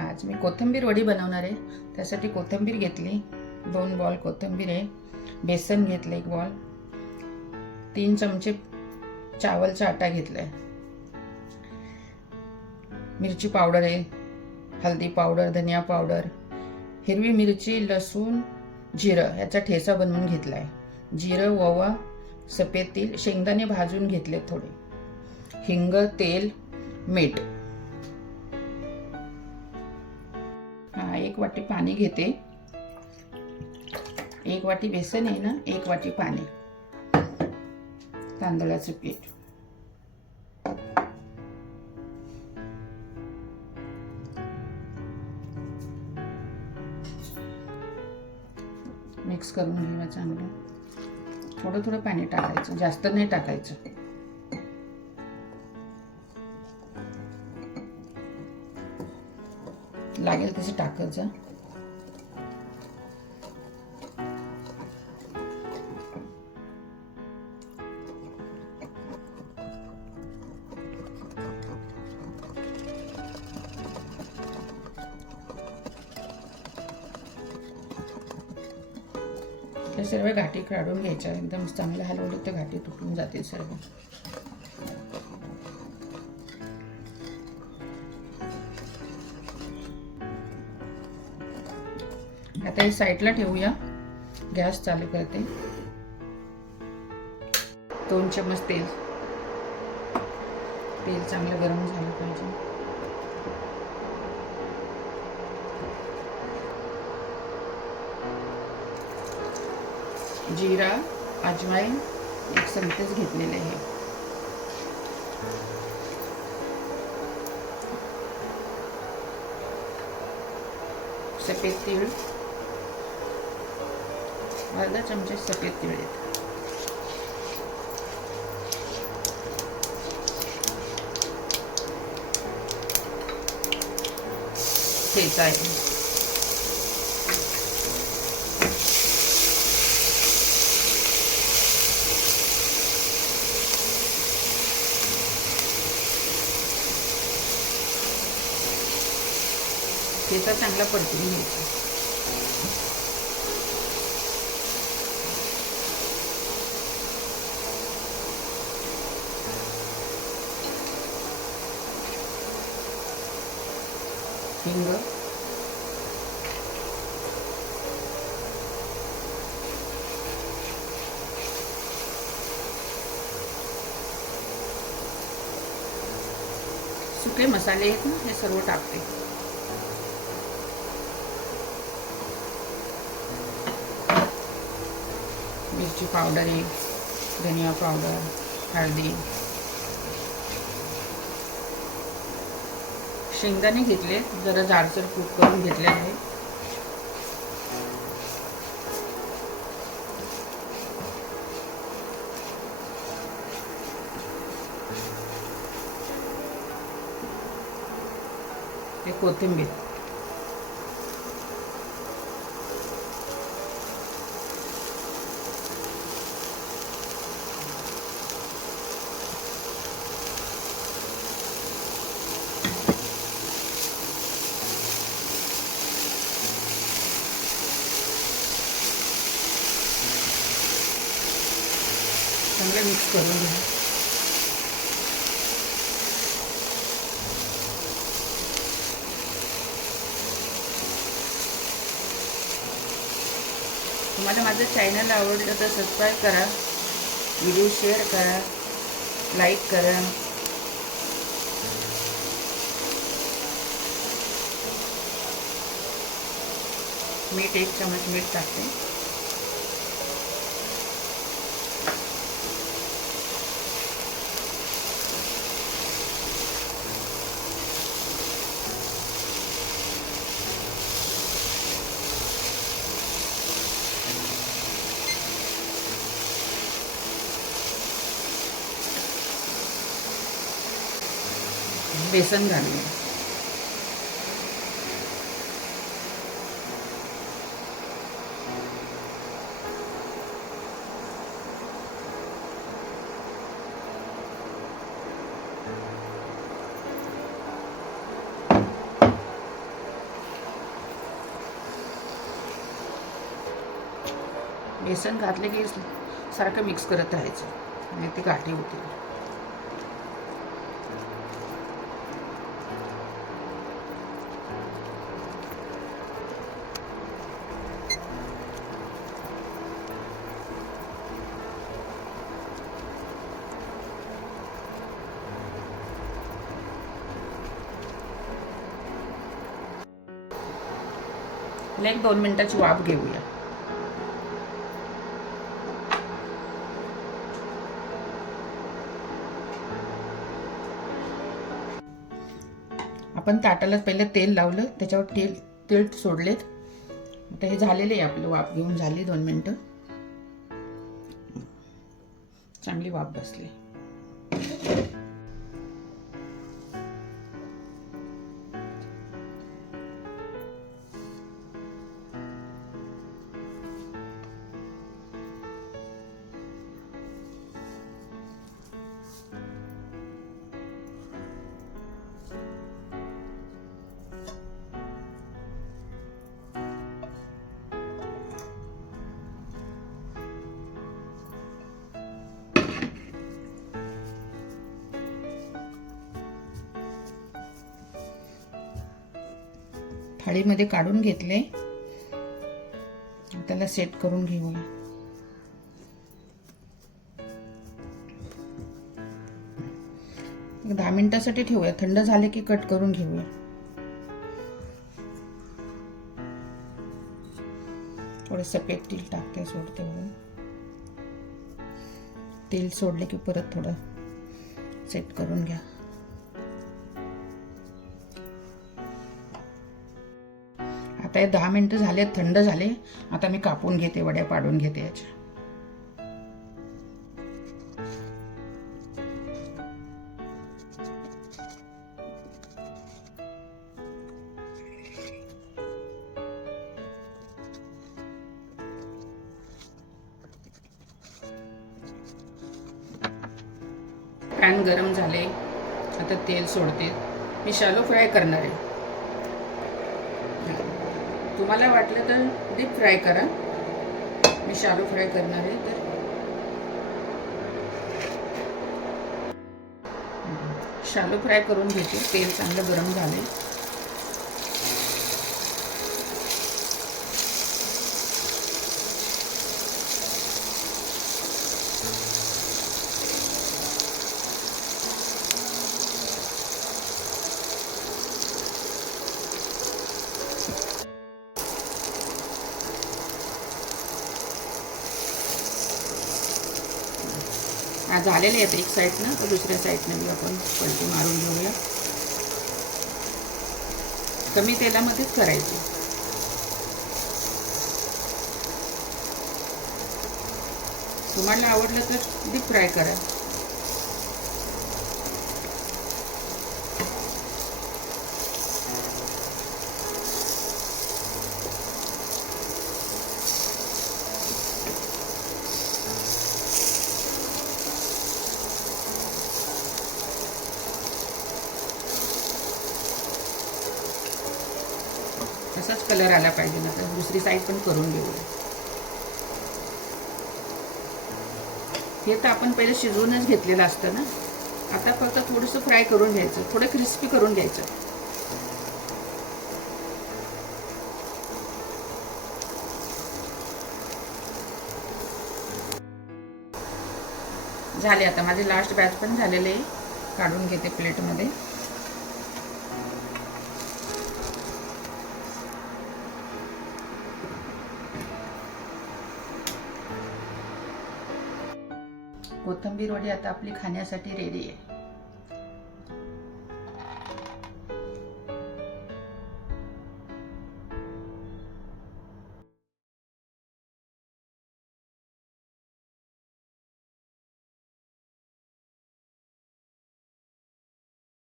आज मी कोथिंबीर वडी बनवणार आहे। त्यासाठी कोथिंबीर घेतली, 2 बॉल कोथिंबीर आहे, बेसन घेतलं 1 बॉल, 3 चमचे चावलचा आटा घेतलाय, मिरची पावडर आहे, हल्दी पावडर, धनिया पावडर, हिरवी मिरची, लसूण, जिरं याचा ठेचा बनवून घेतलाय, जिरं, ओवा, सफेद तीळ, शेंगदाणे भाजून घेतले थोडे, हिंग, तेल, मीठ। 1 वाटी पाणी घेते, 1 वाटी बेसन आहे ना, 1 वाटी पाणी, तांदळाचं पीठ, मिक्स करून घेऊया चांगलं। थोडं थोडं पाणी टाकायचं, जास्त नाही टाकायचं। लागेल तसं टाकायचं। हे सर्व गाठी काढून घ्यायच्या, एकदम चांगलं हलवलं तर गाठी तुटून जातील सर्व। आता हे साईडला ठेवूया, गॅस चालू करते। 2 चमच तेल, तेल चांगलं गरम झालं पाहिजे। जीरा, अजवाईन 1 चमच घेतलेले आहे, सफेद तीळ, अर्धा चमचा सफेद तीळ, ठेचा आहे, ठेचा चांगला परतून घ्यायचा। हिंग, सुके मसाले आहेत ना, हे सर्व टाकते। मिरची पावडर आहे, धनिया पावडर, हळदी, शेंगदाणे घेतले, जरा जाडसर कूट करून घेतले आहे। हे कोथिंबीर, चांगलं मिक्स करून घ्या। तुम्हाला माझं चॅनल आवडलं तर सबस्क्राईब करा, व्हिडिओ शेअर करा, लाईक करा। मीठ 1 चमच मीठ टाकते, बेसन घालूया, बेसन घातले की सारखं मिक्स करत राहायचं, म्हणजे ती गाठी होतील. एक 2 मिनिटाची वाफ घेऊया. आपण ताटाला पहिलं तेल लावलं, त्याच्यावर तेल सोडलेत. आता हे झालेलं आहे आपलं, वाफ घेऊन झाली 2 मिनिटं. चांगली वाफ बसली. थाळीमध्ये काढून घेतले, त्याला सेट करून घेऊया. एक 10 मिनिटासाठी ठेवूया. थंड झाले की कट करून घेऊया. थोडे सफेद तेल टाकते, सोडते म्हणून. तेल सोडले की परत थोडं सेट करून घ्या. आता हे 10 मिनिटं झाले, थंड झाले. आता मी कापून घेते, वड्या पाडून घेते याच्या. पॅन गरम झाले, आता तेल सोडते. मी शॅलो फ्राय करणार आहे. तुम्हाला वाटलं तर डीप फ्राय करा. मी शॅलो फ्राय करणार आहे. तर शॅलो फ्राय करून घेते. तेल चांगलं गरम झाले. झालेले आहेत एक साईडनं, तर दुसऱ्या साईडनं आपण पलटी मारून घेऊया. कमी तेलामध्येच करायची. तुम्हाला आवडलं तर डीप फ्राय करा. तसाच कलर आला पाहिजे ना. तर दुसरी साईड पण करून घेऊया. हे तर आपण पहिले शिजवूनच घेतलेलं असतं ना. आता फक्त थोडंसं फ्राय करून घ्यायचं, थोडं क्रिस्पी करून घ्यायचं. झाले. आता माझे लास्ट बॅच पण झालेले आहे. काढून घेते प्लेटमध्ये. कोथिंबीर वडी आता आपली खाण्यासाठी रेडी आहे.